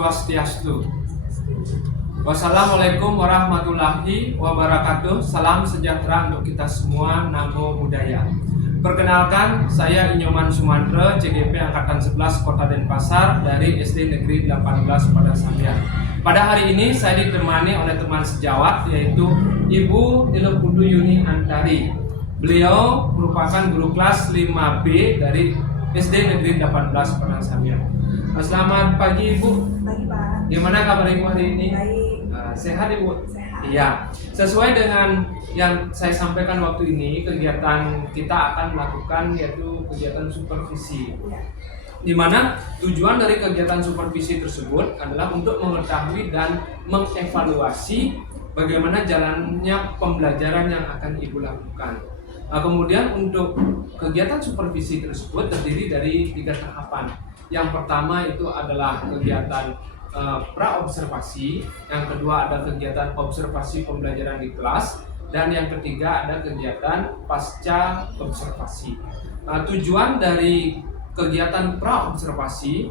Swastiastu. Wassalamualaikum warahmatullahi wabarakatuh. Salam sejahtera untuk kita semua. Namo Buddhaya. Perkenalkan, saya Inyoman Sumandre, CGP Angkatan 11 Kota Denpasar dari SD Negeri 18 Padang Sambian. Pada hari ini saya ditemani oleh teman sejawat, yaitu Ibu Nilopudu Yuni Antari. Beliau merupakan guru kelas 5B dari SD Negeri 18 Padang Sambian. Selamat pagi Ibu. Pagi Pak. Gimana kabar Ibu hari ini? Baik. Sehat Ibu? Sehat. Iya. Sesuai dengan yang saya sampaikan waktu ini, kegiatan kita akan melakukan yaitu kegiatan supervisi. Ya. Di mana tujuan dari kegiatan supervisi tersebut adalah untuk mengetahui dan mengevaluasi bagaimana jalannya pembelajaran yang akan Ibu lakukan. Kemudian untuk kegiatan supervisi tersebut terdiri dari 3 tahapan. Yang pertama itu adalah kegiatan pra-observasi, yang kedua ada kegiatan observasi pembelajaran di kelas, dan yang ketiga ada kegiatan pasca observasi. Tujuan dari kegiatan pra-observasi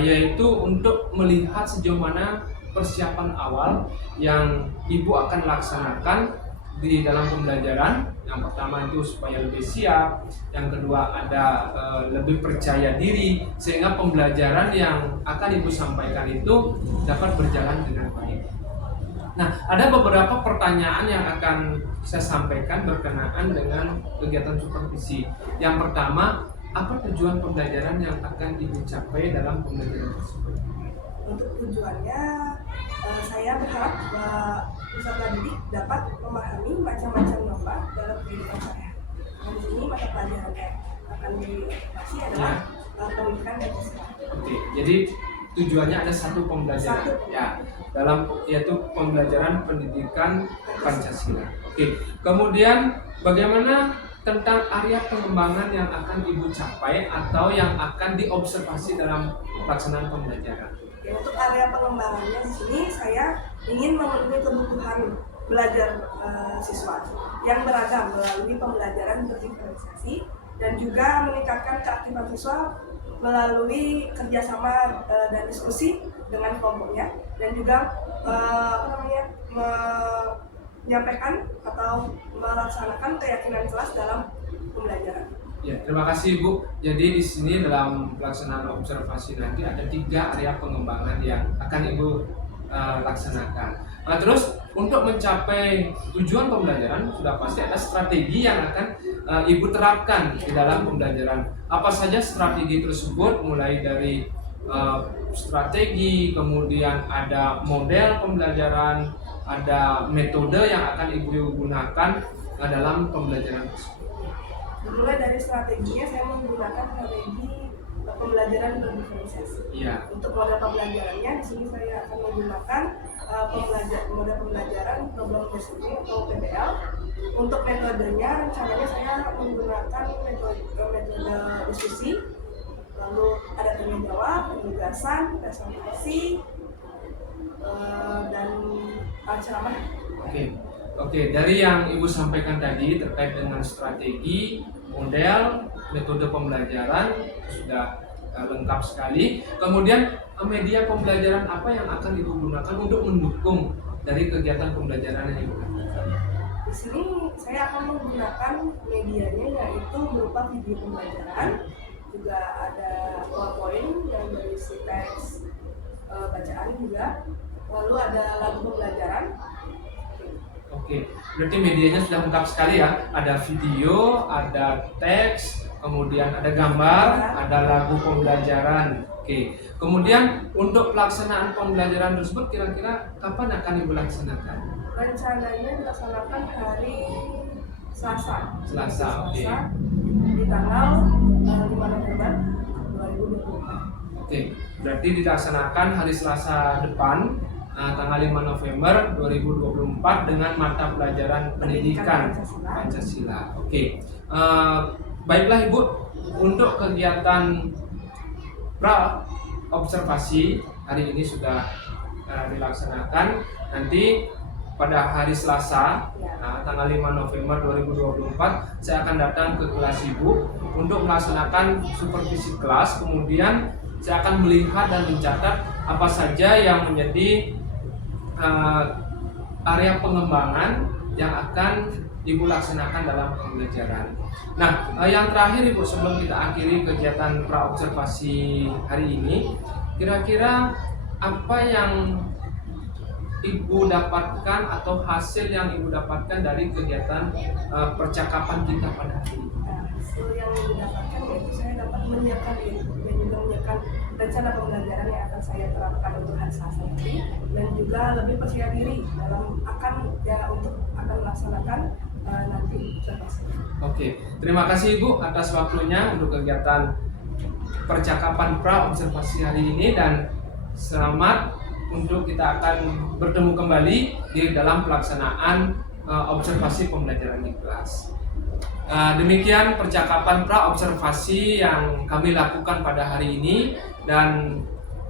yaitu untuk melihat sejauh mana persiapan awal yang Ibu akan laksanakan di dalam pembelajaran. Yang pertama itu supaya lebih siap, yang kedua ada lebih percaya diri sehingga pembelajaran yang akan Ibu sampaikan itu dapat berjalan dengan baik. Nah, ada beberapa pertanyaan yang akan saya sampaikan berkenaan dengan kegiatan supervisi. Yang pertama, apa tujuan pembelajaran yang akan Ibu capai dalam pembelajaran tersebut? Untuk tujuannya, saya berharap bahwa peserta didik dapat memahami macam-macam norma dalam kehidupan saya. Di sini mata pelajaran yang akan diedukasi adalah pendidikan Pancasila. Oke, jadi tujuannya ada satu pembelajaran, ya, dalam yaitu pembelajaran pendidikan Pancasila. Oke, kemudian bagaimana tentang area pengembangan yang akan Ibu capai atau yang akan diobservasi dalam pelaksanaan pembelajaran? Ya, untuk area pengembangannya di sini saya ingin memenuhi kebutuhan belajar siswa yang beragam melalui pembelajaran berdiferensiasi dan juga meningkatkan keaktifan siswa melalui kerjasama dan diskusi dengan kelompoknya, dan juga menyampaikan atau melaksanakan keyakinan kelas dalam pembelajaran. Ya, terima kasih Bu. Jadi di sini dalam pelaksanaan observasi nanti ada 3 area pengembangan yang akan Ibu laksanakan. Terus untuk mencapai tujuan pembelajaran sudah pasti ada strategi yang akan Ibu terapkan di dalam pembelajaran. Apa saja strategi tersebut? Mulai dari strategi, kemudian ada model pembelajaran, ada metode yang akan Ibu gunakan dalam pembelajaran tersebut. Dimulai dari strateginya, saya menggunakan strategi pembelajaran berdiferensiasi. Iya. Untuk model pembelajarannya di sini saya akan menggunakan model pembelajaran problem solving atau PBL. Untuk metodenya rencananya saya menggunakan metode diskusi, lalu ada tanya jawab, penugasan, presentasi, dan ceramah. Oke, dari yang Ibu sampaikan tadi terkait dengan strategi, model, metode pembelajaran sudah lengkap sekali. Kemudian media pembelajaran apa yang akan Ibu gunakan untuk mendukung dari kegiatan pembelajaran yang Ibu lakukan? Di sini saya akan menggunakan medianya yaitu berupa video pembelajaran, juga ada PowerPoint yang berisi teks bacaan juga, lalu ada lagu pembelajaran. Oke, berarti medianya sudah lengkap sekali ya. Ada video, ada teks, kemudian ada gambar, ada lagu pembelajaran. Oke, kemudian untuk pelaksanaan pembelajaran tersebut kira-kira kapan akan Ibu laksanakan? Rencananya dilaksanakan hari Selasa. Selasa, oke. Di tanggal 5 November 2024. Oke, berarti dilaksanakan hari Selasa depan, tanggal 5 November 2024 dengan mata pelajaran pendidikan Pancasila. Oke, baiklah Ibu, untuk kegiatan pra observasi hari ini sudah dilaksanakan. Nanti pada hari Selasa, tanggal 5 November 2024, saya akan datang ke kelas Ibu untuk melaksanakan supervisi kelas. Kemudian saya akan melihat dan mencatat apa saja yang menjadi area pengembangan yang akan Ibu laksanakan dalam pembelajaran. Nah, yang terakhir Ibu, sebelum kita akhiri kegiatan praobservasi hari ini, kira-kira apa yang Ibu dapatkan atau hasil yang Ibu dapatkan dari kegiatan percakapan kita pada hari ini? Hasil yang didapatkan yaitu saya dapat menyiapkan diri dan juga menyiapkan rencana pembelajaran yang akan saya terapkan untuk hari Selasa nanti, dan juga lebih percaya diri dalam untuk melaksanakan nanti observasi. Oke, terima kasih Ibu atas waktunya untuk kegiatan percakapan pra-observasi hari ini, dan selamat untuk kita akan bertemu kembali di dalam pelaksanaan observasi pembelajaran di kelas. Demikian percakapan pra-observasi yang kami lakukan pada hari ini, dan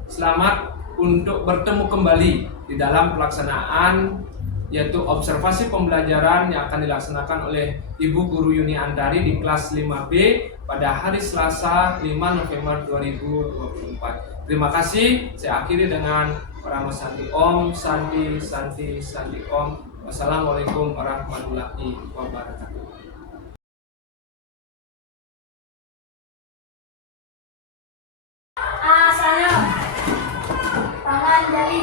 selamat untuk bertemu kembali di dalam pelaksanaan yaitu observasi pembelajaran yang akan dilaksanakan oleh Ibu Guru Yuni Andari di kelas 5B pada hari Selasa 5 November 2024. Terima kasih. Saya akhiri dengan Parama Santi Om, Santi, Santi, Santi Om. Wassalamualaikum warahmatullahi wabarakatuh. Salam. Tangan jari.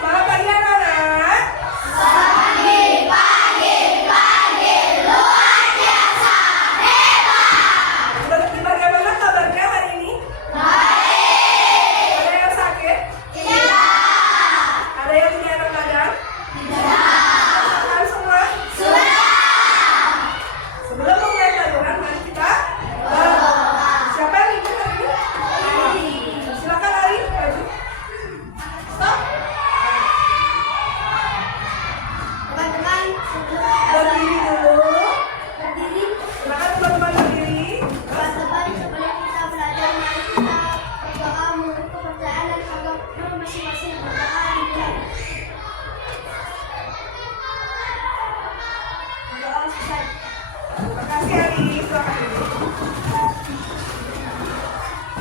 Selamat pagi anak-anak. Bagaimana kabarnya hari ini? Ada yang sakit? Ada yang punya anak badan? Makan semua? Sebelum memulai pelajaran, mari kita berdoa. Siapa yang ikut hari ini? Silakan Ari, maju. Stop. Teman-teman, Berdiri dulu. berdiri. Silakan teman-teman berdiri. Teman-teman, sebelum kita belajar, mari kita berdoa menurut kepercayaan dan agama masing-masing. Berdoa dimulai. Berdoa selesai. Terima kasih Ari. Silakan dulu.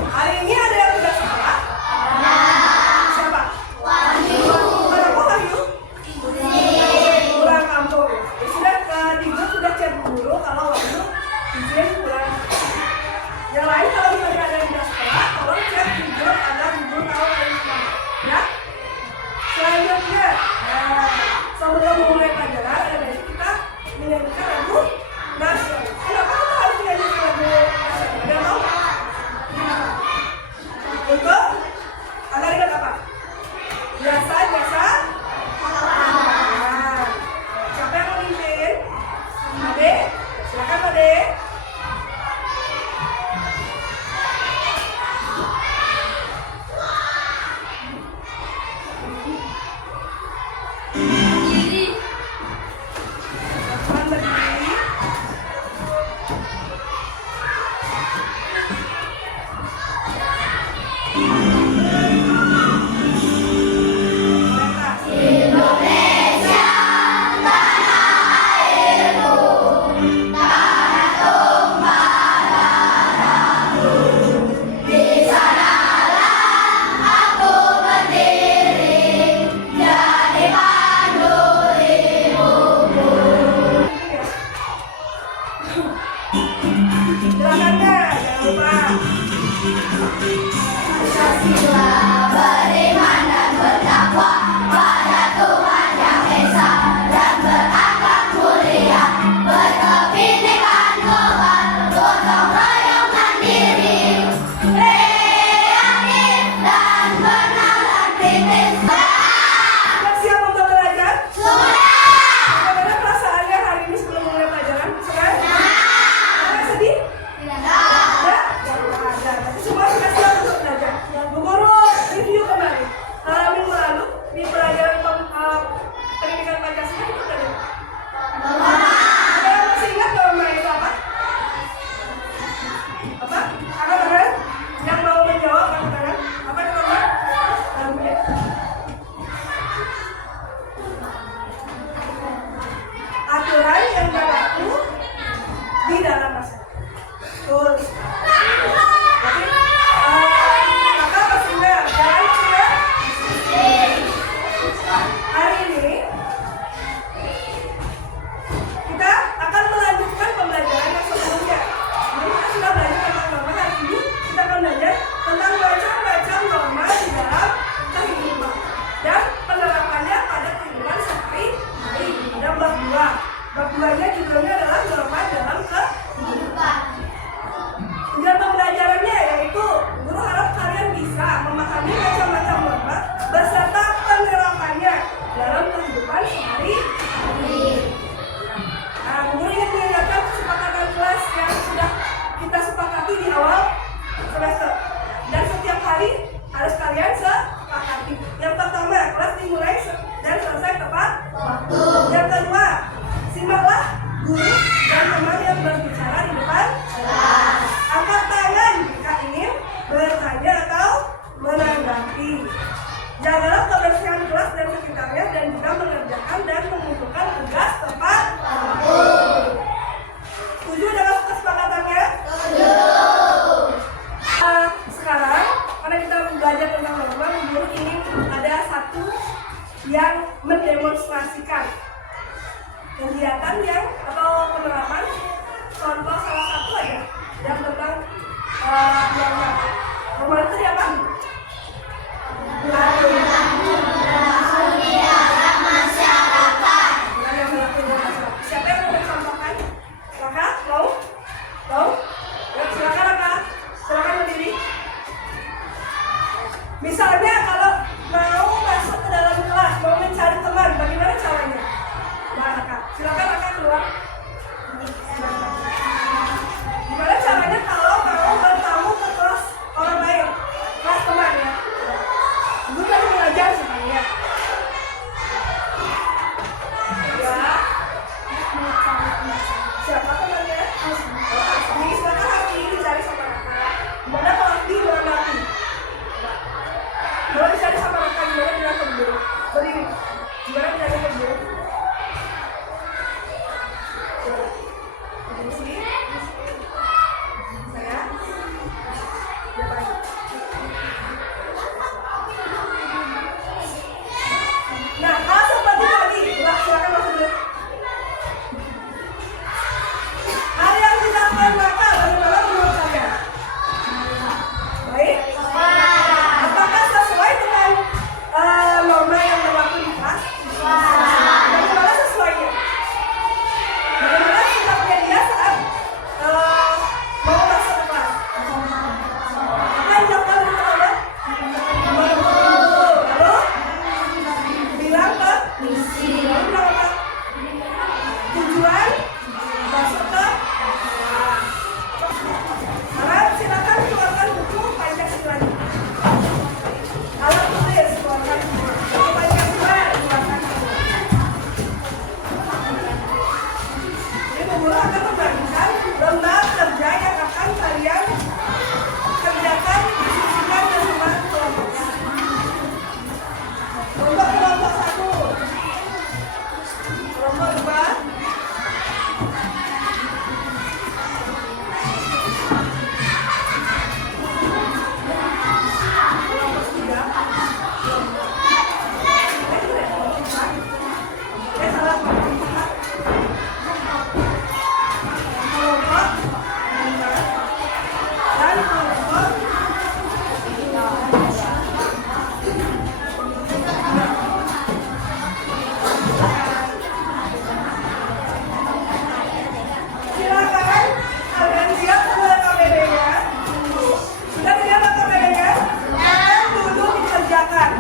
Hari ini ada yang tidak sekolah? Siapa? Kenapa Wahyu? Pulang kampung. Sudah tidur, sudah chat guru kalau Wahyu izin pulang. Yang lain kalau misalnya ada yang tidak sekolah, tolong chat tidur agar guru tahu kalian kemana. Ya? Selanjutnya, sebelum memulai pelajaran, ada baiknya kita menyanyikan lagu nasional. Kenapa kita harus menyanyikan lagu nasional? Ada yang mau? Untuk agar ingat apa? Biasa. Siapa yang mau mimpin? Ade? Silakan Ade. Berdiri. Teman berdiri. Silakan deh, jangan lupa. Sudah siap untuk belajar? Bagaimana perasaannya hari ini sebelum mulai pelajaran? Senang? Ada sedih? Ada? Ada. Tapi semua sudah siap untuk belajar. Bu Guru, review kembali. Minggu lalu di pelajaran pendidikan Pancasila itu belajar. Ada yang masih ingat bahwa itu apa? Apa? Angkat tangan. Yang mau menjawab angkat tangan. Apa namanya? Lagunya. yang mendemonstrasikan kegiatan yang atau penerapan contoh salah satu aja yang tentang norma itu apa? Siapa yang mau mencontohkan? Raka, mau? Ya, silakan Raka, silakan berdiri. Misalnya kalau mau masuk ke dalam kelas, mau mencari teman, bagaimana caranya? Nah, Raka, silakan Raka keluar. Gimana caranya kalau mau bertamu ke kelas orang lain, kelas teman ya? Ibu kan mengajar sebenarnya. Ya. Siapa temannya? Jadi silakan hari ini dicari sama Raka. Gimana pelatih menanggapi? Kalau dicari sama Raka, gimana bilang ke guru? Berdiri. Gimana bilang ke guru? Di sini. Saya. Siapa lagi? Nah, hal seperti tadi, silakan masuk dulu. Hal yang dilakukan Raka, bagaimana menurut kalian? Baik? Apakah sesuai dengan norma yang berlaku di kelas? Bagaimana sesuainya? Bagaimana sikapnya dia saat mau masuk ke kelas? Apa yang dilakukan oleh teman? Lalu bilang ke lalu bilang apa? Tujuan masuk ke sekarang silakan keluarkan buku Pancasila-nya. Alat tulis keluarkan buku Pancasila, keluarkan. Jadi guru akan membagikan lembar kerja yang akan kalian kerjakan, diskusikan bersama kelompoknya. Kelompok 1, kelompok 2, kelompok 3, salah kelompok 4, kelompok 5, dan kelompok 6. Silakan kalian siap dengan KBD-nya? Sudah siap KBD-nya? Dan duduk dikerjakan.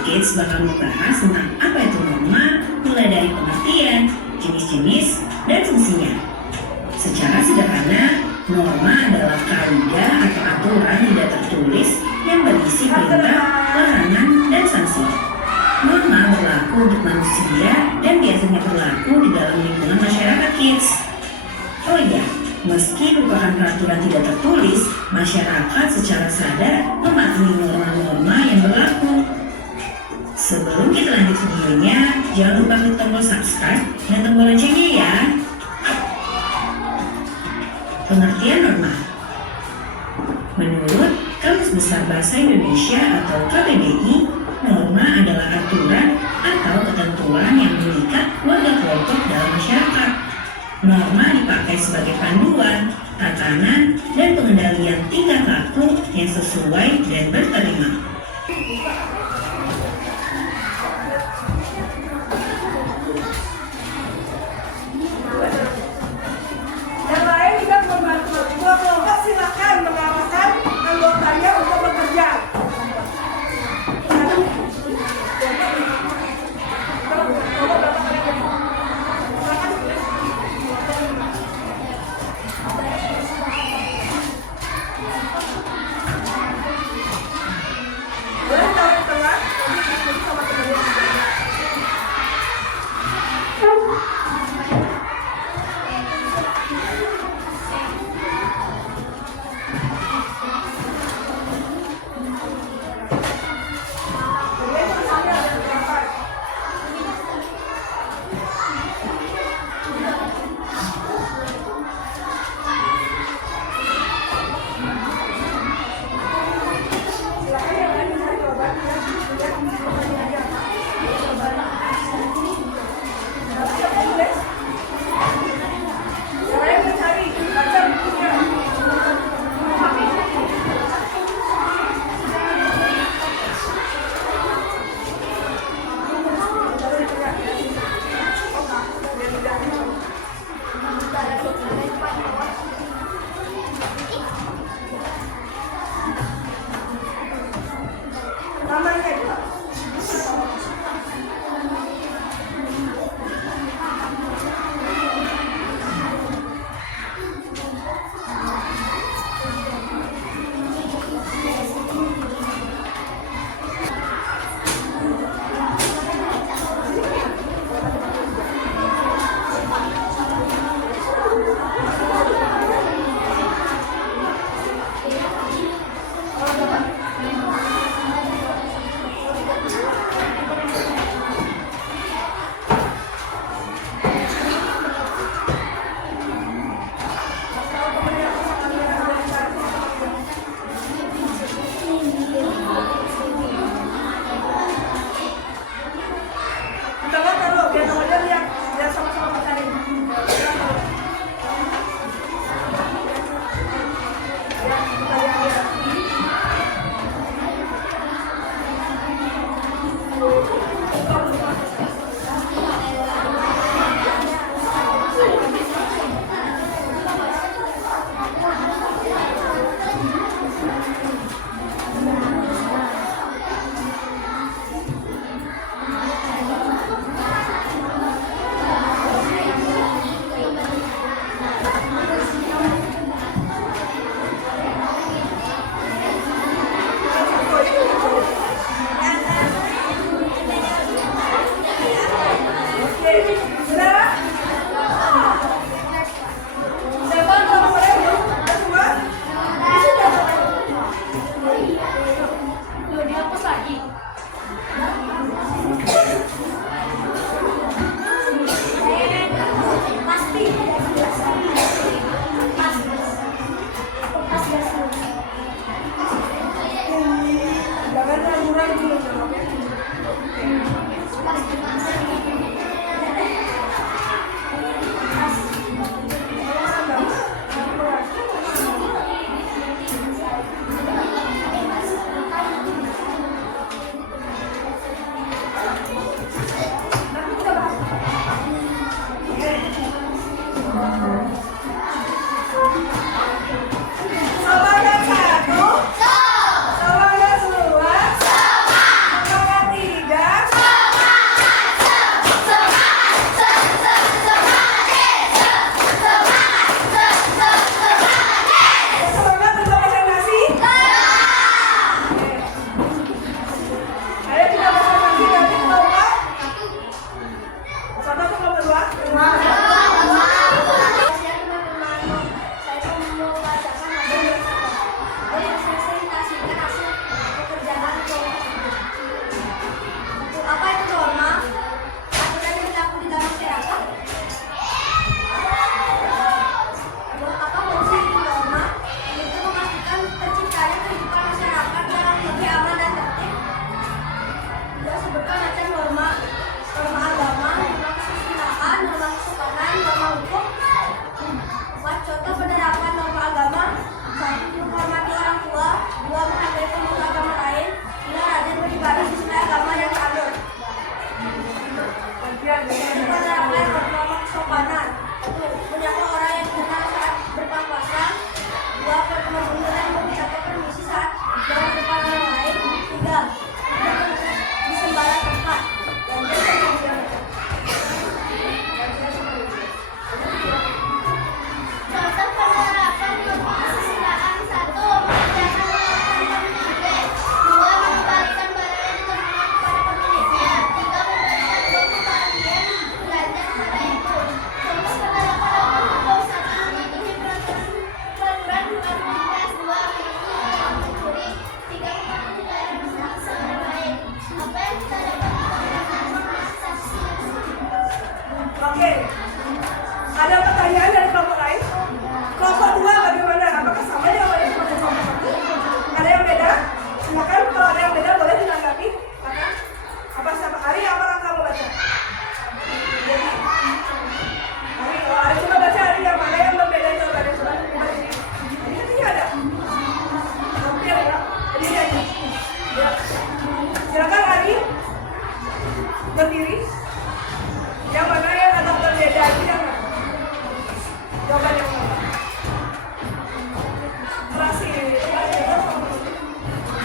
Kids bakal membahas tentang apa itu norma, mulai dari pengertian, jenis-jenis, dan fungsinya. Secara sederhana, norma adalah kaidah atau aturan tidak tertulis yang berisi perintah, larangan, dan sanksi. Norma berlaku untuk manusia dan biasanya berlaku di dalam lingkungan masyarakat kids. Oh iya, meski merupakan peraturan tidak tertulis, masyarakat secara sadar mematuhi norma-norma yang berlaku. Sebelum kita lanjut videonya, jangan lupa klik tombol subscribe dan tombol loncengnya ya. Pengertian norma. Menurut Kamus Besar Bahasa Indonesia atau KBBI, norma adalah aturan atau ketentuan yang mengikat warga kelompok dalam masyarakat. Norma dipakai sebagai panduan, tatanan, dan pengendalian tingkah laku yang sesuai dan berterima. Yang lain juga membantu. Dua kelompok silakan mengarahkan anggotanya untuk bekerja. Boleh taruh di tengah? namanya itu.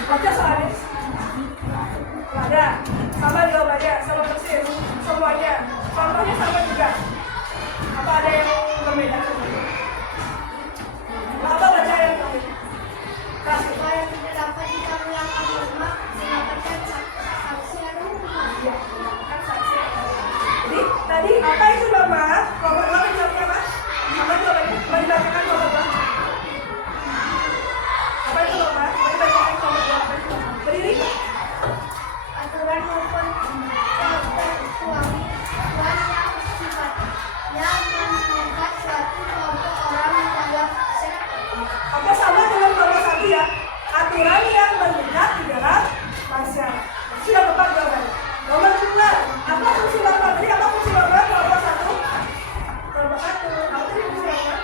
Baca soalnya. Sudah tepat jawabannya. Nomor 2. Apa fungsi lambang? Jadi apa fungsi lambang kelompok 1? Kelompok 1. Apa tadi fungsi lambang?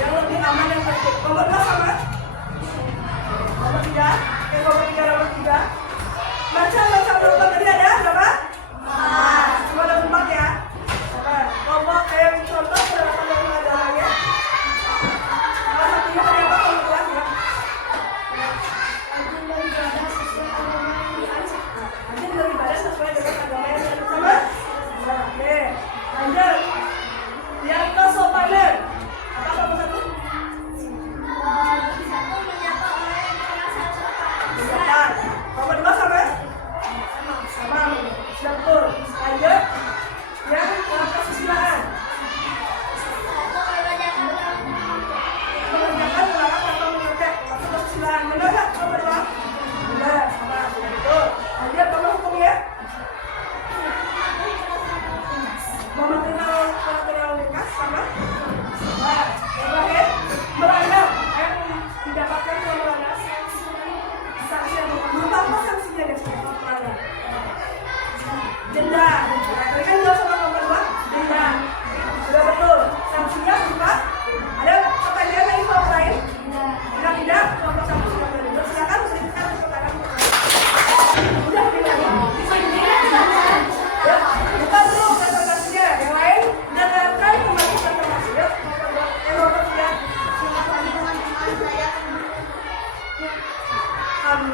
Yang lebih aman dan tertib. Nomor 2 sama? Nomor 3. Nomor 3, nomor 3. Macam-macam kelompok tadi ada berapa? 4. Cuma ada 4 ya. Kelompok yang contoh penerapan dari agamanya. Salah satunya ada apa kelompok kelas ya? Rajin beribadah sesuai dengan agama yang dianut sama. Oke, lanjut. Yang kesopanan. Apa kelompok 1? Sopan. Kelompok 2 sama? Sama. Sudah betul. Lanjut. Yang kesusilaan. Mengerjakan ulangan atau mengerjakan maksud kesusilaan. Benar nggak kelompok 2? Benar. Sama. Sudah betul. Lanjut kelompok hukum ya. Memperkenal lintas sama. Nah, yang terakhir melanggar yang didapatkan kalau melanggar sanksi yang berupa apa sanksinya guys kalau melanggar? Denda. Nah, tadi kan jawab sama nomor 2, denda. Sudah betul. Sanksinya berupa ada pertanyaan lagi kelompok lain? Tidak. Kelompok 1 sudah betul. Silakan berikan pertanyaan. Udah bilang. Ya, bukan dulu presentasinya. Yang lain dengarkan kembali presentasinya. Nomor 3. Kami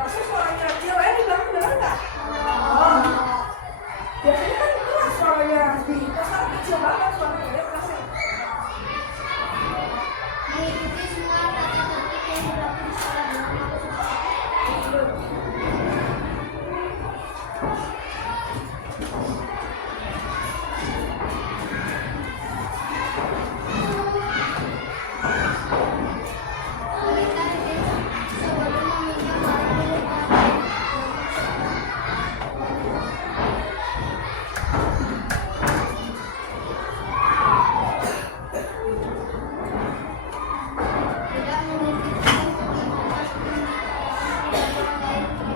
maksud suaranya kecil, di belakang dengar nggak? Oh, biasanya kan keras suaranya di pasar kecil banget suaranya dia kerasnya. Mengikuti semua kata tertib yang berlaku di sekolah dengan tidak mengikuti orang lain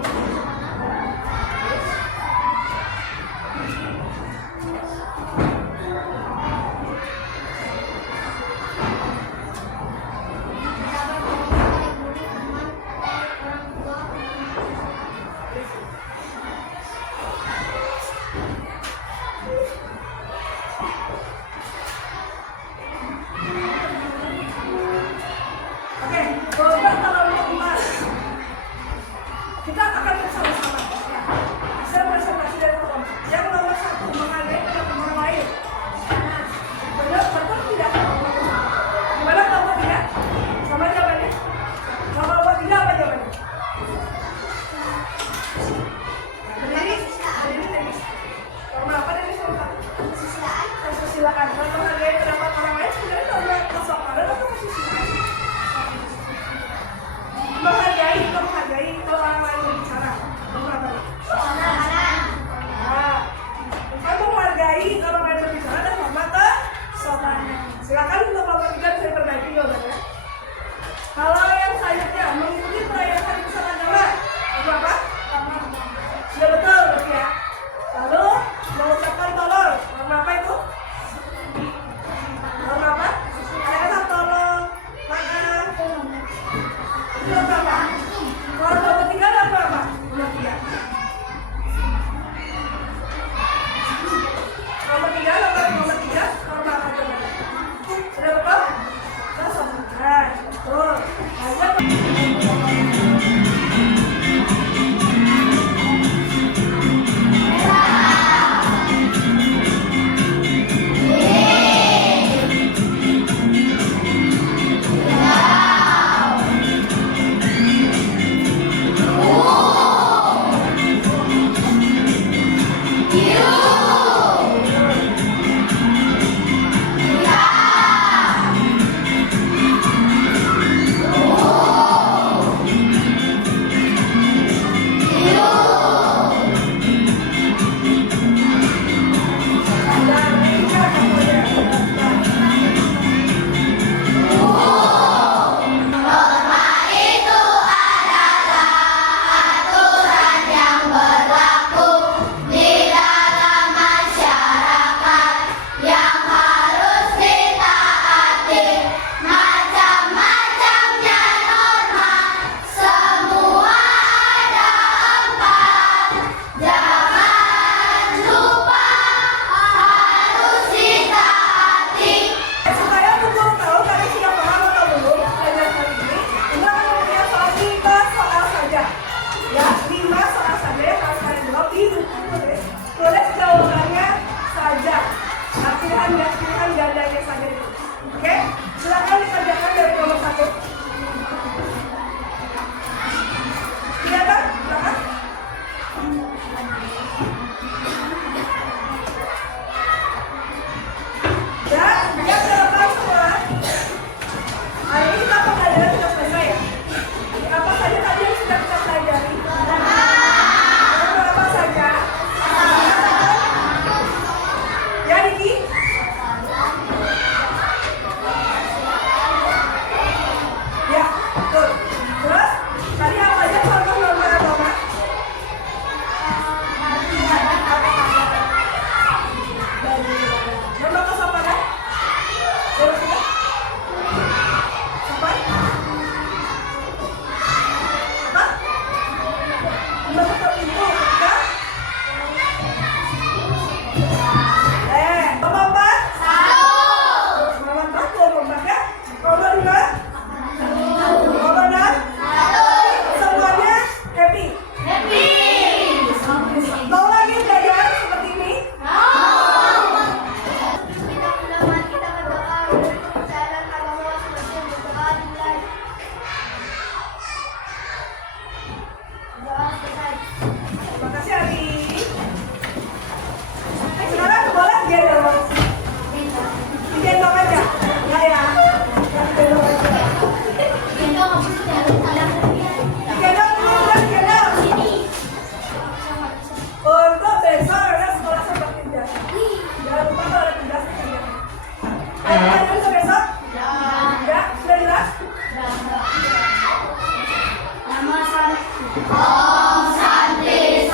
Untuk hari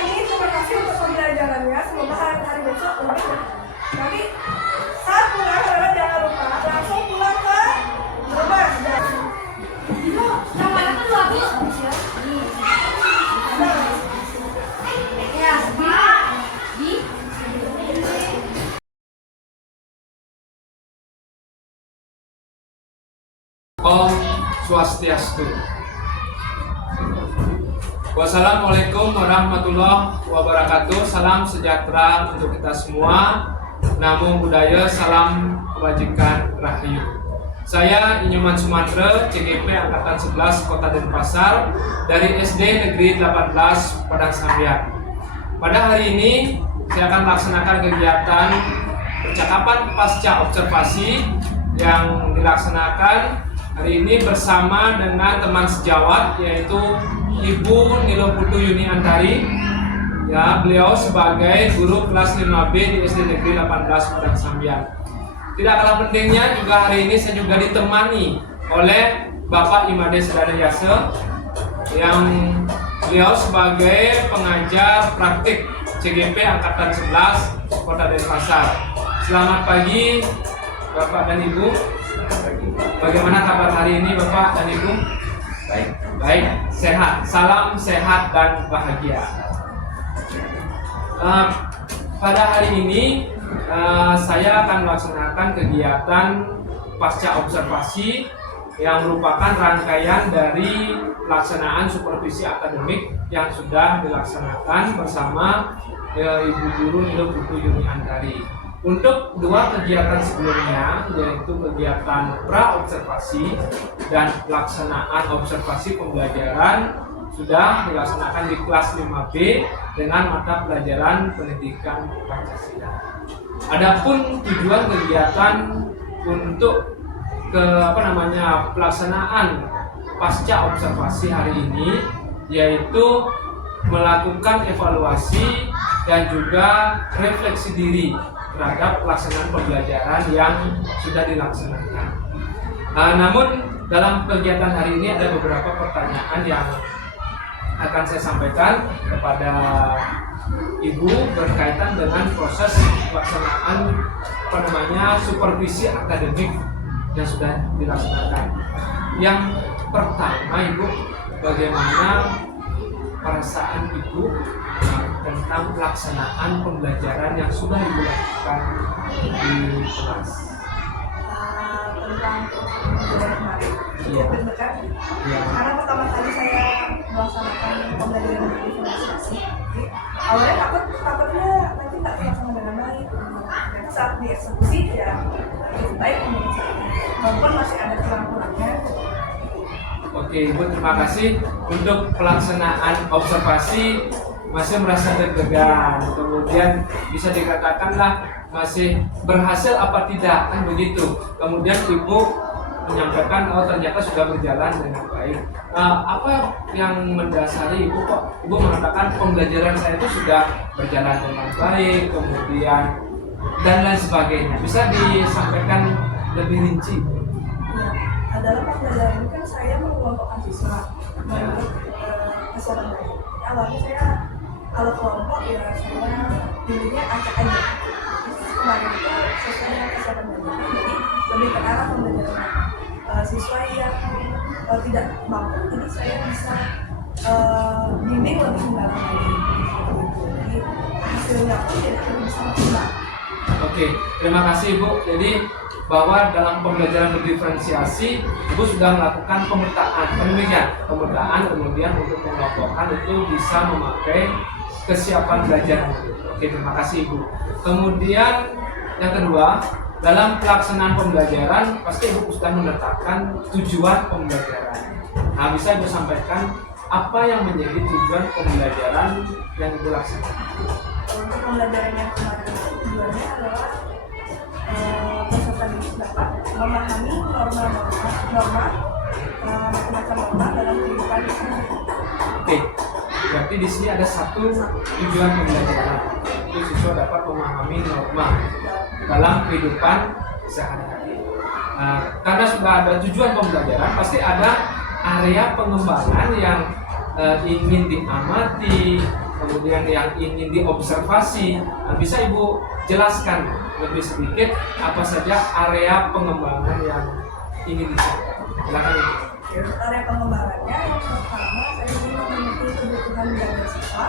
ini terima kasih untuk pembelajarannya. Semoga hari besok lebih baik. Nanti saat pulang adalah jangan lupa langsung pulang ke rumah. Yang mana tuh dua Bu? Ya, di Om Swastiastu. Wassalamualaikum warahmatullahi wabarakatuh. Salam sejahtera untuk kita semua. Namo Buddhaya, salam kebajikan rahayu. Saya Inyoman Sumatra, CGP Angkatan 11 Kota Denpasar dari SD Negeri 18 Padang Sambian. Pada hari ini saya akan melaksanakan kegiatan percakapan pasca observasi yang dilaksanakan hari ini bersama dengan teman sejawat yaitu Ibu Nilo Putu Yuni Antari. Ya, beliau sebagai guru kelas 5B di SD Negeri 18 Padang Sambian. Tidak kalah pentingnya juga hari ini saya juga ditemani oleh Bapak Imade Sedana yang beliau sebagai pengajar praktik CGP Angkatan 11 Kota Denpasar. Selamat pagi Bapak dan Ibu. Bagaimana kabar hari ini Bapak dan Ibu? Baik, sehat. Salam sehat dan bahagia. Pada hari ini saya akan melaksanakan kegiatan pasca observasi yang merupakan rangkaian dari pelaksanaan supervisi akademik yang sudah dilaksanakan bersama Ibu Guru Nilo Putu Yuni Antari. Untuk dua kegiatan sebelumnya, yaitu kegiatan pra-observasi dan pelaksanaan observasi pembelajaran sudah dilaksanakan di kelas 5B dengan mata pelajaran pendidikan Pancasila. Adapun tujuan kegiatan untuk pelaksanaan pasca observasi hari ini yaitu melakukan evaluasi dan juga refleksi diri terhadap pelaksanaan pembelajaran yang sudah dilaksanakan. Namun dalam kegiatan hari ini ada beberapa pertanyaan yang akan saya sampaikan kepada Ibu berkaitan dengan proses pelaksanaan supervisi akademik yang sudah dilaksanakan. Yang pertama, Ibu, bagaimana perasaan Ibu tentang pelaksanaan pembelajaran yang sudah Ibu lakukan di kelas? Tentang pembelajaran kemarin cukup deg-degan. Karena pertama kali saya melaksanakan pembelajaran diferensiasi, awalnya takutnya nanti tak terlaksana dengan baik. Ternyata saat dieksekusi ya cukup baik menurut saya, walaupun masih ada kurang-kurangnya. Oke, Ibu, terima kasih. Untuk pelaksanaan observasi masih merasa deg-degan, kemudian bisa dikatakanlah masih berhasil apa tidak, kan begitu. Kemudian Ibu menyampaikan ternyata sudah berjalan dengan baik. Apa yang mendasari Ibu kok Ibu mengatakan pembelajaran saya itu sudah berjalan dengan baik, kemudian dan lain sebagainya? Bisa disampaikan lebih rinci? Ya, dalam pembelajaran ini kan saya mengelompokkan siswa menurut kesehatan baik. Awalnya saya kalau kelompok ya saya pilihnya acak aja. Kemarin itu sesuai dengan kesehatan baik, jadi lebih ke arah pembelajaran siswa yang tidak mampu, jadi saya bisa bimbing lebih mendalam lagi. Jadi hasilnya pun jadi lebih bisa maksimal. Oke, terima kasih Ibu. Jadi bahwa dalam pembelajaran berdiferensiasi Ibu sudah melakukan pemetaan, pemetaan kemudian untuk mengelompokkan itu bisa memakai kesiapan belajar. Oke, terima kasih Ibu. Kemudian yang kedua, dalam pelaksanaan pembelajaran pasti Ibu sudah menetapkan tujuan pembelajaran. Nah, bisa Ibu sampaikan apa yang menjadi tujuan pembelajaran yang Ibu laksanakan? Untuk pembelajaran yang kemarin itu tujuannya adalah peserta didik dapat memahami macam-macam norma dalam kehidupan sehari-hari. Oke, berarti di sini ada satu tujuan pembelajaran, itu siswa dapat memahami norma dalam kehidupan sehari-hari. Karena sudah ada tujuan pembelajaran, pasti ada area pengembangan yang ingin diamati, kemudian yang ingin diobservasi. Nah, bisa Ibu jelaskan lebih sedikit apa saja area pengembangan yang ingin dicapai? Silakan Ibu. Area pengembangannya yang pertama saya ingin memenuhi kebutuhan belajar siswa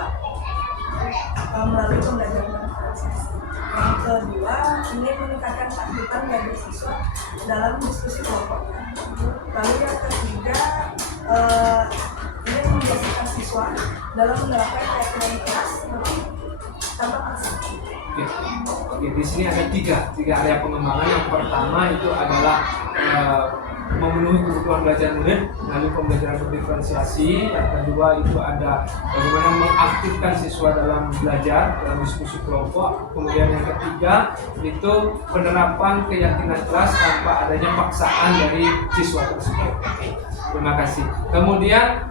melalui pembelajaran diferensiasi. Yang kedua, ingin meningkatkan keaktifan belajar siswa dalam diskusi kelompoknya. Lalu yang ketiga, ingin membiasakan siswa dalam menerapkan keyakinan kelas seperti tanpa paksa. Oke, di sini ada tiga area pengembangan. Yang pertama itu adalah memenuhi kebutuhan belajar murid melalui pembelajaran berdiferensiasi. Yang kedua itu ada bagaimana mengaktifkan siswa dalam belajar dalam diskusi kelompok. Kemudian yang ketiga itu penerapan keyakinan kelas tanpa adanya paksaan dari siswa tersebut. Oke, terima kasih. Kemudian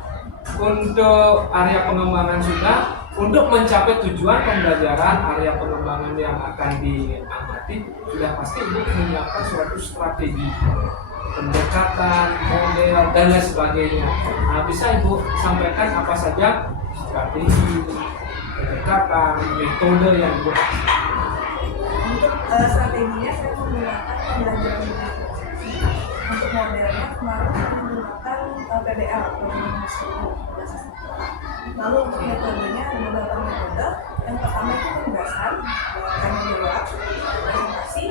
untuk area pengembangan sudah, untuk mencapai tujuan pembelajaran area pengembangan yang akan diamati sudah pasti Ibu menyiapkan suatu strategi pendekatan, model, dan lain sebagainya. Nah, bisa Ibu sampaikan apa saja strategi, pendekatan, metode yang Ibu. Untuk strateginya saya menggunakan pembelajaran diferensiasi. Untuk modelnya kemarin saya menggunakan PBL, lalu untuk metodenya ada beberapa metode. Yang pertama itu penugasan, tanya jawab, presentasi,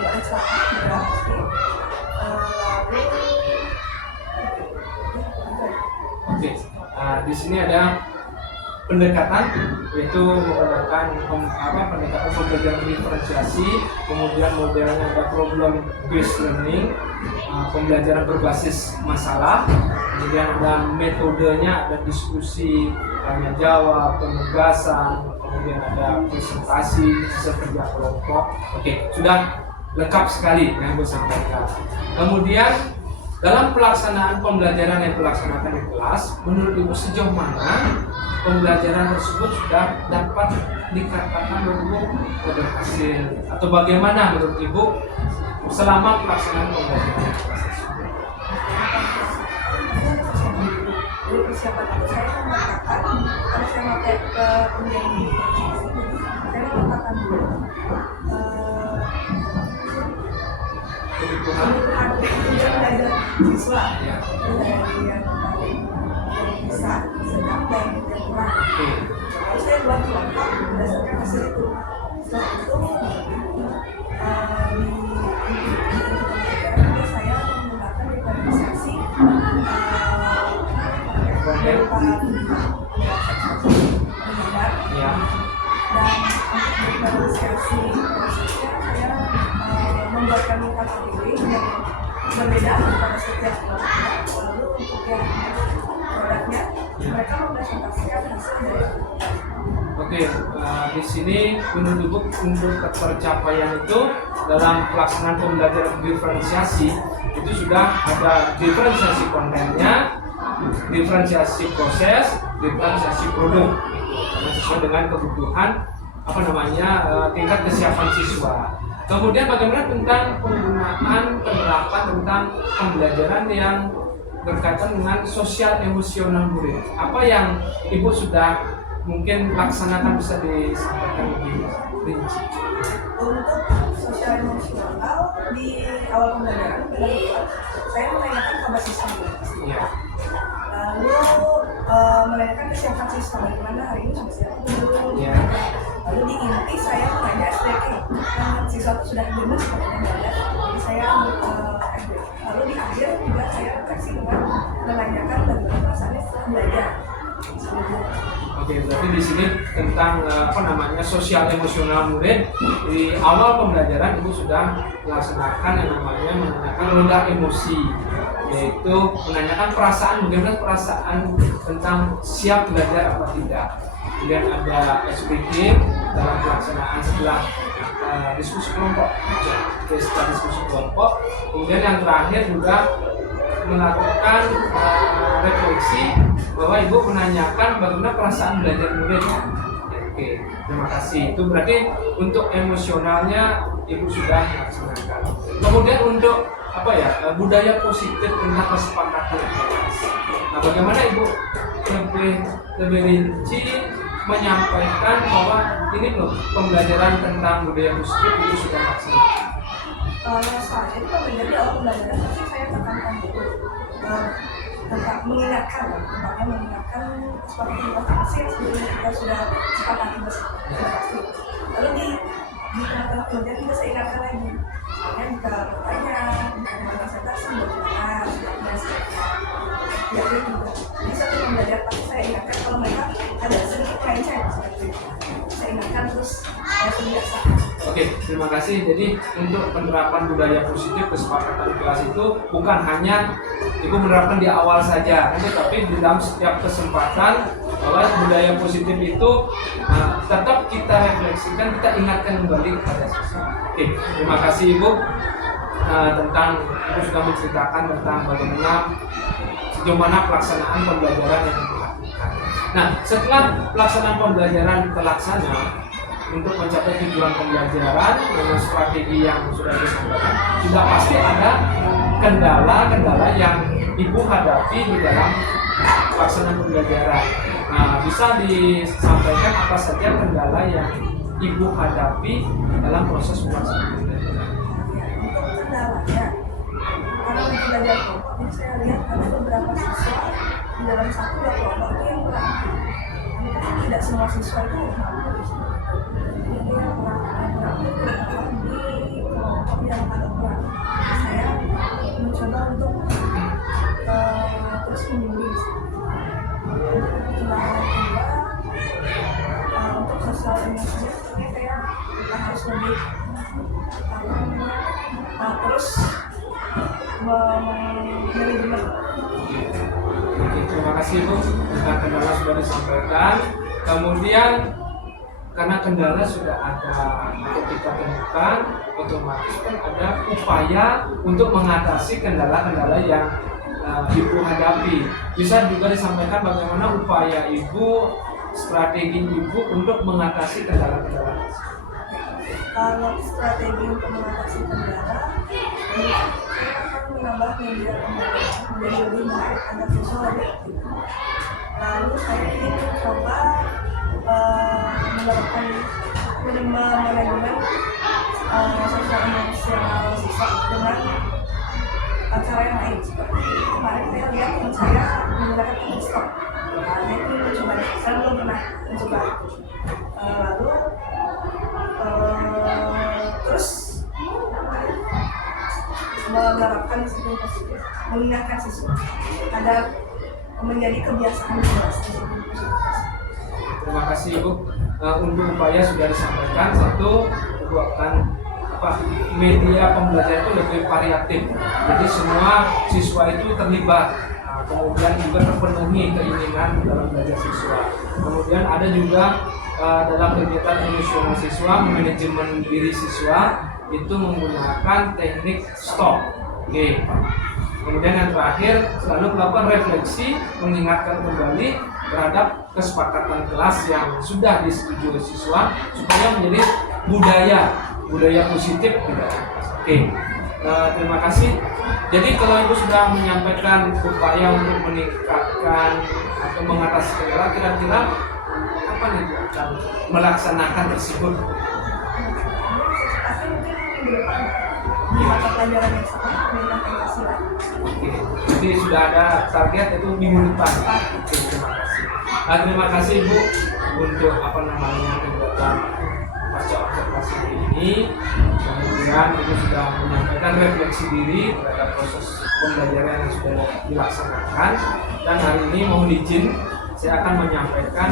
baris waktu, interaksi. Oke, di sini ada pendekatan, yaitu menggunakan pendekatan pembelajaran diferensiasi, kemudian modelnya ada problem based learning, pembelajaran berbasis masalah, kemudian ada metodenya, ada diskusi, tanya jawab, penugasan, kemudian ada presentasi, sisa kerja kelompok. Oke, sudah lengkap sekali yang gue sampaikan. Kemudian dalam pelaksanaan pembelajaran yang dilaksanakan di kelas, menurut Ibu sejauh mana pembelajaran tersebut sudah dapat dikatakan bahwa berhasil, atau bagaimana menurut Ibu selama pelaksanaan pembelajaran di kelas tersebut? Dari persiapan itu saya memetakan, karena saya pakai ke pendidikan, saya memetakan dulu kebutuhan belajar siswa dari yang bisa, sedang, dan yang kurang. Lalu saya buat kelompok berdasarkan hasil itu. Setelah itu di saya menggunakan diferensiasi berupa penyebar, dan untuk diferensiasi prosesnya saya membuatkan kategori yang berbeda pada setiap kelompok. Lalu untuk yang produknya mereka mempresentasikan hasil dari. Oke, di sini menurut Ibu untuk ketercapaian itu dalam pelaksanaan pembelajaran diferensiasi itu sudah ada diferensiasi kontennya, diferensiasi proses, diferensiasi produk, karena sesuai dengan kebutuhan tingkat kesiapan siswa. Kemudian bagaimana tentang penggunaan penerapan tentang pembelajaran yang berkaitan dengan sosial emosional murid? Apa yang Ibu sudah mungkin laksanakan, bisa disampaikan lebih rinci? Untuk sosial emosional di awal pembelajaran, saya menanyakan kabar siswa dulu. Ya. Lalu menanyakan kesiapan siswa, bagaimana hari ini sudah siap belum? Ya. Lalu di inti saya menanya SDK, karena siswa itu sudah jenuh sebenarnya belajar, jadi saya SDK. Lalu di akhir juga saya refleksi dengan menanyakan bagaimana perasaannya setelah belajar. Oke, berarti di sini tentang sosial emosional murid. Di awal pembelajaran Ibu sudah melaksanakan yang namanya menanyakan roda emosi, yaitu menanyakan perasaan, bagaimana perasaan tentang siap belajar apa tidak. Kemudian ada SPK dalam pelaksanaan setelah diskusi kelompok, setelah diskusi kelompok. Kemudian yang terakhir juga melakukan refleksi bahwa Ibu menanyakan bagaimana perasaan belajar murid. Oke, terima kasih. Itu berarti untuk emosionalnya Ibu sudah melaksanakan. Kemudian untuk budaya positif tentang kesepakatan kelas. Nah, bagaimana Ibu lebih rinci menyampaikan bahwa ini loh pembelajaran tentang budaya positif itu sudah maksimal? Saya itu menjadi awal pembelajaran pasti saya tekankan itu tentang mengingatkan seperti informasi yang sebelumnya kita sudah sepakati bersama. Lalu di tengah-tengah pelajaran kita saya ingatkan lagi. Misalnya jika bertanya tentang presentasi bagaimana sudah biasa. Ya itu jadi satu pembelajaran pasti saya ingatkan kalau mereka ada sedikit mindset seperti itu. Saya ingatkan terus saya kebiasaan. Oke, terima kasih. Jadi untuk penerapan budaya positif kesepakatan kelas itu bukan hanya Ibu menerapkan di awal saja, tetapi di dalam setiap kesempatan bahwa budaya positif itu tetap kita refleksikan, kita ingatkan kembali kepada siswa. Oke, terima kasih Ibu tentang Ibu sudah menceritakan tentang bagaimana sejauh mana pelaksanaan pembelajaran yang dilakukan. Nah, setelah pelaksanaan pembelajaran terlaksana, untuk mencapai tujuan pembelajaran dengan strategi yang sudah disampaikan, sudah pasti ada kendala-kendala yang Ibu hadapi di dalam pelaksanaan pembelajaran. Nah, bisa disampaikan apa saja kendala yang Ibu hadapi dalam proses pelaksanaan pembelajaran? Untuk kendalanya, karena untuk belajar kelompok, ini saya lihat ada beberapa siswa di dalam satu kelompok itu yang kurang. Ini kan tidak semua siswa itu mampu di sini. Jadi yang kurang di kelompok yang agak kurang. Saya mencoba untuk terus membimbing. Untuk sosial emosinya saya harus lebih terus manajemen. Oke, terima kasih Bu. Tentang kendala sudah disampaikan. Kemudian karena kendala sudah ada untuk kita temukan, otomatis kan ada upaya untuk mengatasi kendala-kendala yang Ibu hadapi. Bisa juga disampaikan bagaimana upaya Ibu, strategi Ibu untuk mengatasi kendala-kendala. Kalau strategi untuk mengatasi kendala, saya akan menambah media pembelajaran menjadi lebih menarik agar siswa lebih aktif. Lalu saya ingin mencoba menerapkan manajemen sosial emosional siswa dengan cara yang lain. Seperti kemarin saya lihat teman saya menggunakan TikTok. Saya ingin mencoba, saya belum pernah mencoba. Lalu terus menerapkan disiplin positif, mengingatkan siswa agar menjadi kebiasaan kelas. Terima kasih Ibu. Untuk upaya sudah disampaikan. Satu, Ibu akan media pembelajaran itu lebih variatif. Jadi semua siswa itu terlibat. Kemudian juga terpenuhi keinginan dalam belajar siswa. Kemudian ada juga dalam kegiatan emosional siswa, manajemen diri siswa itu menggunakan teknik stop. Oke. Kemudian yang terakhir selalu melakukan refleksi, mengingatkan kembali terhadap kesepakatan kelas yang sudah disetujui siswa supaya menjadi budaya positif di dalam kelas. Oke. Terima kasih. Jadi kalau Ibu sudah menyampaikan upaya untuk meningkatkan atau mengatasi kendala, kira-kira apa nih Bu akan melaksanakan tersebut? Tapi mungkin minggu depan di mata pelajaran yang sama meningkatkan hasilnya. Oke. Jadi sudah ada target itu minggu depan. Oke, terima kasih. Terima kasih Bu untuk kegiatan pasca observasi ini. Kemudian Ibu sudah menyampaikan refleksi diri terhadap proses pembelajaran yang sudah dilaksanakan. Dan hari ini mohon izin saya akan menyampaikan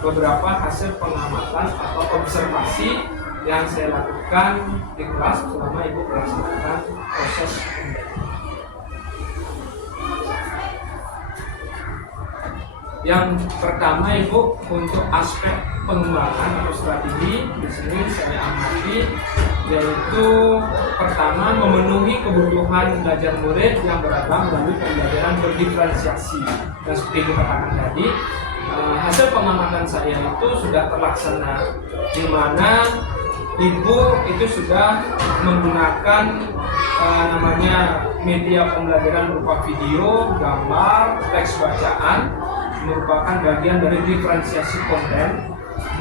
beberapa hasil pengamatan atau observasi yang saya lakukan di kelas selama Ibu melaksanakan proses pembelajaran. Yang pertama Ibu, untuk aspek pengembangan atau strategi di sini saya amati, yaitu pertama memenuhi kebutuhan belajar murid yang beragam melalui pembelajaran berdiferensiasi. Dan seperti dikatakan tadi, hasil pengamatan saya itu sudah terlaksana, di mana Ibu itu sudah menggunakan namanya media pembelajaran berupa video, gambar, teks bacaan merupakan bagian dari diferensiasi konten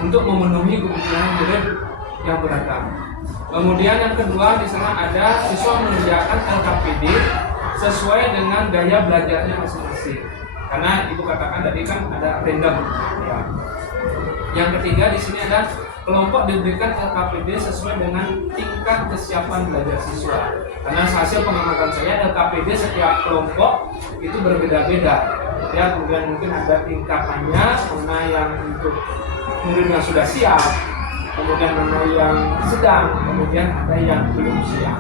untuk memenuhi kebutuhan murid yang beragam. Kemudian yang kedua, di sana ada siswa mengerjakan LKPD sesuai dengan gaya belajarnya masing-masing. Karena ibu katakan tadi kan ada random. Ya. Yang ketiga, di sini ada kelompok diberikan LKPD sesuai dengan tingkat kesiapan belajar siswa. Karena hasil pengamatan saya, LKPD setiap kelompok itu berbeda-beda. Ya, kemudian mungkin ada tingkatannya, mana yang untuk murid yang sudah siap, kemudian mana yang sedang, kemudian ada yang belum siap.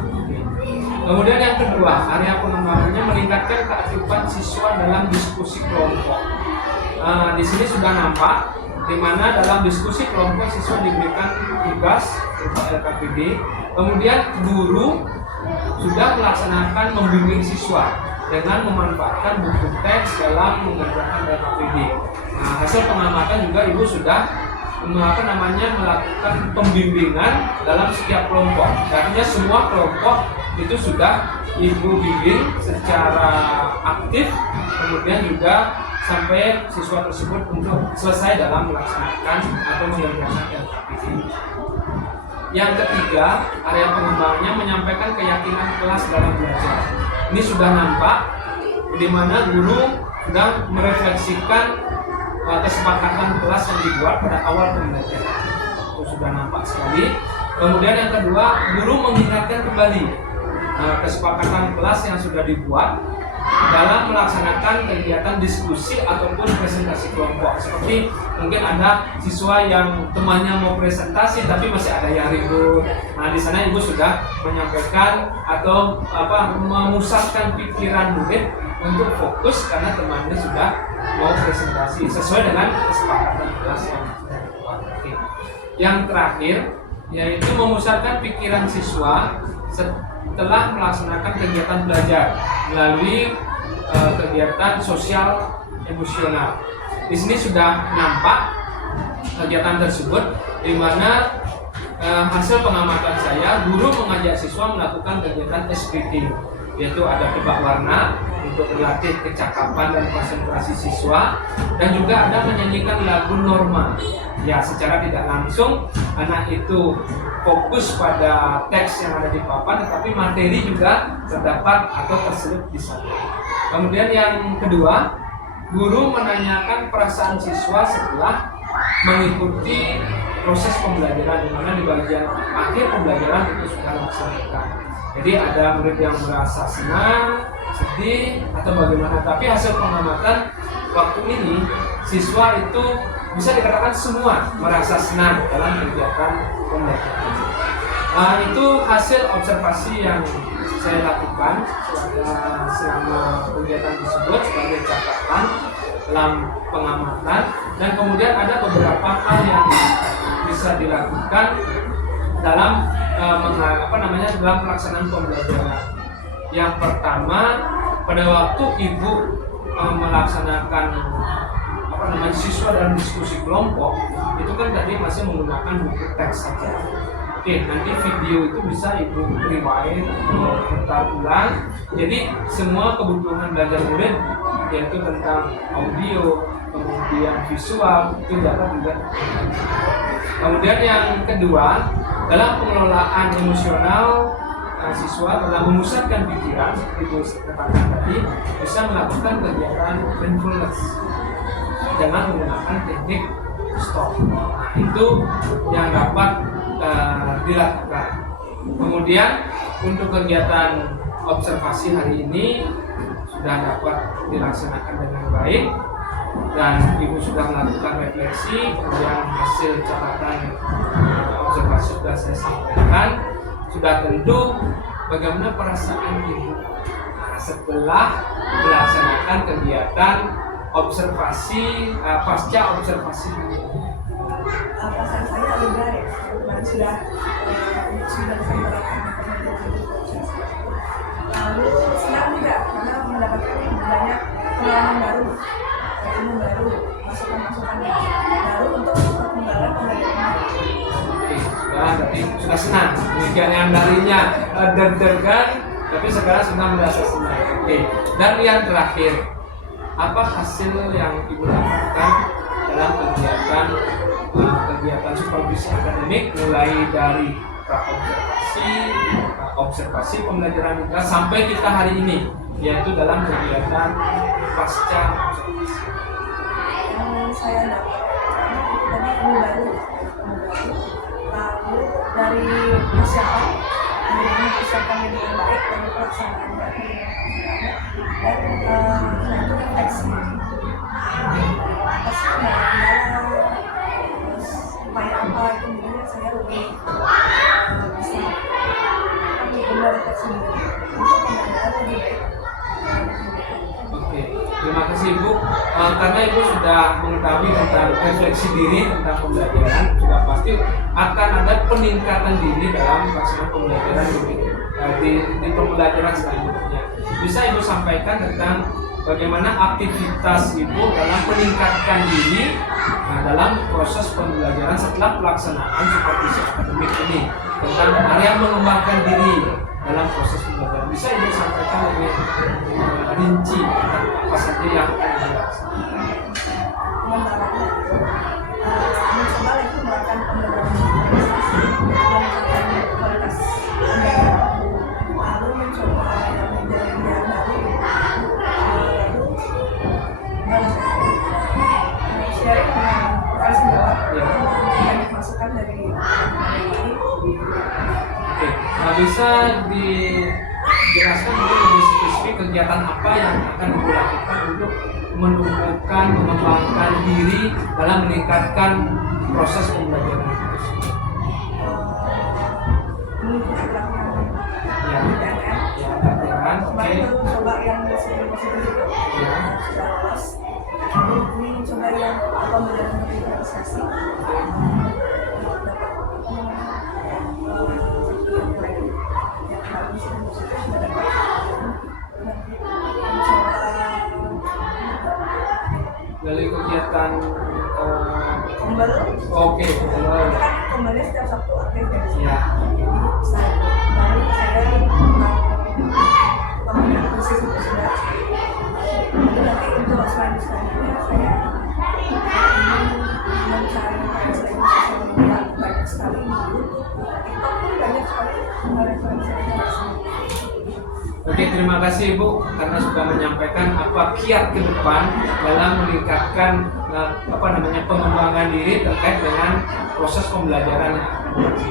Kemudian yang kedua, area pengembangannya meningkatkan keaktifan siswa dalam diskusi kelompok. Di sini sudah nampak, di mana dalam diskusi kelompok siswa diberikan tugas berupa LKPD, kemudian guru sudah melaksanakan membimbing siswa dengan memanfaatkan buku teks dalam mengerjakan LKPD. Hasil pengamatan juga ibu sudah melakukan pembimbingan dalam setiap kelompok. Artinya semua kelompok itu sudah ibu bimbing secara aktif, kemudian juga sampai siswa tersebut untuk selesai dalam melaksanakan atau mengerjakan LKPD. Yang ketiga, area pengembangannya menyampaikan keyakinan kelas dalam belajar. Ini sudah nampak di mana guru sedang merefleksikan kesepakatan kelas yang dibuat pada awal pembelajaran. Itu sudah nampak sekali. Kemudian yang kedua, guru mengingatkan kembali kesepakatan kelas yang sudah dibuat dalam melaksanakan kegiatan diskusi ataupun presentasi kelompok. Seperti mungkin ada siswa yang temannya mau presentasi tapi masih ada yang ribut. Di sana ibu sudah menyampaikan atau memusatkan pikiran murid untuk fokus karena temannya sudah mau presentasi sesuai dengan kesepakatan kelas yang sudah dibuat. Yang terakhir yaitu memusatkan pikiran siswa setelah melaksanakan kegiatan belajar melalui kegiatan sosial emosional. Di sini sudah nampak kegiatan tersebut, di mana hasil pengamatan saya, guru mengajak siswa melakukan kegiatan SPT, yaitu ada tebak warna untuk berlatih kecakapan dan konsentrasi siswa, dan juga ada menyanyikan lagu norma. Ya, secara tidak langsung anak itu fokus pada teks yang ada di papan, tetapi materi juga terdapat atau terselip di sana. Kemudian yang kedua, guru menanyakan perasaan siswa setelah mengikuti proses pembelajaran, di mana di bagian akhir pembelajaran itu sudah dilaksanakan. Jadi ada murid yang merasa senang, sedih, atau bagaimana. Tapi hasil pengamatan waktu ini, siswa itu bisa dikatakan semua merasa senang dalam kegiatan pembelajaran. Itu hasil observasi yang saya lakukan selama kegiatan tersebut sebagai catatan dalam pengamatan, dan kemudian ada beberapa hal yang bisa dilakukan dalam dalam pelaksanaan pembelajaran. Yang pertama, pada waktu ibu melaksanakan siswa dalam diskusi kelompok, itu kan tadi masih menggunakan buku teks saja. Oke, nanti video itu bisa ibu rewind atau putar ulang. Jadi semua kebutuhan belajar murid, yaitu tentang audio, kemudian visual, itu dapat juga. Kemudian yang kedua, dalam pengelolaan emosional siswa dalam memusatkan pikiran, seperti itu katakan tadi, bisa melakukan kegiatan mindfulness dengan menggunakan teknik stop. Itu yang dapat dilakukan. Kemudian untuk kegiatan observasi hari ini sudah dapat dilaksanakan dengan baik, dan ibu sudah melakukan refleksi, kemudian hasil catatan observasi sudah saya sampaikan. Sudah tentu bagaimana perasaan ibu setelah melaksanakan kegiatan observasi pasca observasi. Perasaan saya lega ya, sudah disampaikan. Lalu senang juga karena mendapatkan banyak pengalaman baru, ilmu baru, masukan-masukan baru untuk perkembangan pembelajaran. Sudah senang. Demikian yang darinya deg-degan tapi sekarang sudah merasa senang. Oke. Dan yang terakhir, apa hasil yang Ibu dapatkan dalam kegiatan supervisi akademik, mulai dari praobservasi, observasi pembelajaran mitra sampai kita hari ini, yaitu dalam kegiatan pasca observasi. Yang saya dapat tadi ini baru, lalu dari persiapan dengan baik dan pelaksanaan dari dan itu refleksi atas kendala terus upaya apa itu, jadi saya lebih bisa refleksi sendiri untuk pembelajaran lebih baik. Oke, terima kasih Ibu. Karena Ibu sudah mengetahui tentang refleksi diri tentang pembelajaran, sudah pasti akan ada peningkatan diri dalam pelaksanaan pembelajaran di pembelajaran selanjutnya. Bisa Ibu sampaikan tentang bagaimana aktivitas Ibu dalam meningkatkan diri dalam proses pembelajaran setelah pelaksanaan supervisi akademik ini, tentang area mengembangkan diri dalam proses pembelajaran. Bisa Ibu sampaikan lebih rinci apa saja yang akan dilaksanakan? Mencoba lagi melakukan pembelajaran meningkatkan kualitas pembelajaran, lalu mencoba metode yang baru, lalu sharing dengan rekan sejawat banyak masukan dari ini. Oke, bisa dijelaskan dulu lebih spesifik kegiatan apa yang akan dilakukan untuk menumbuhkan, mengembangkan diri dalam meningkatkan proses pembelajaran tersebut. Mengikuti pelatihan Ya, PTN. ya, latihan, oke. Kemarin baru coba yang masing-masing itu Ya. sudah lolos. Ini coba yang pembelajaran berorganisasi. Dari kegiatan Kembali, oke, kan kembali setiap Sabtu aktif ya. ya. Baru saya pembelajaran kursi itu sudah. Itu nanti untuk selanjutnya saya mencari referensi sosial media banyak sekali di YouTube, TikTok pun banyak sekali referensi. Oke, terima kasih Ibu karena sudah menyampaikan apa kiat ke depan dalam meningkatkan pengembangan diri terkait dengan proses pembelajaran yang akan dilakukan.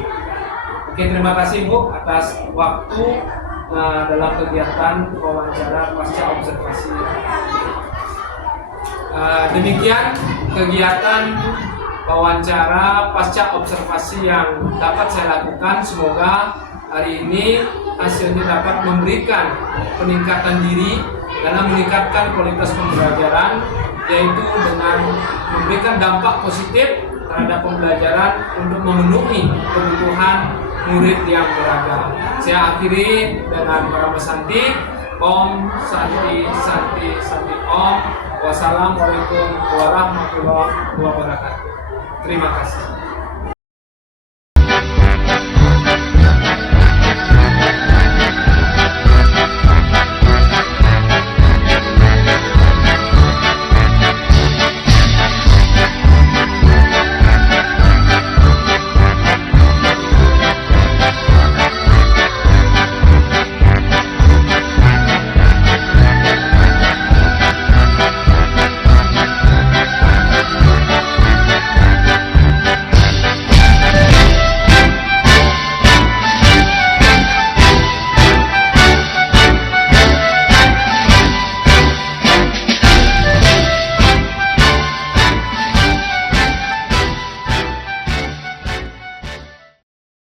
Oke, terima kasih Ibu atas waktu dalam kegiatan wawancara pasca observasi. Demikian kegiatan wawancara pasca observasi yang dapat saya lakukan. Semoga hari ini hasilnya dapat memberikan peningkatan diri dalam meningkatkan kualitas pembelajaran, yaitu dengan memberikan dampak positif terhadap pembelajaran untuk memenuhi kebutuhan murid yang beragam. Saya akhiri dengan para pesanti. Om Santi Santi Santi Om. Wassalamualaikum warahmatullahi wabarakatuh. Terima kasih.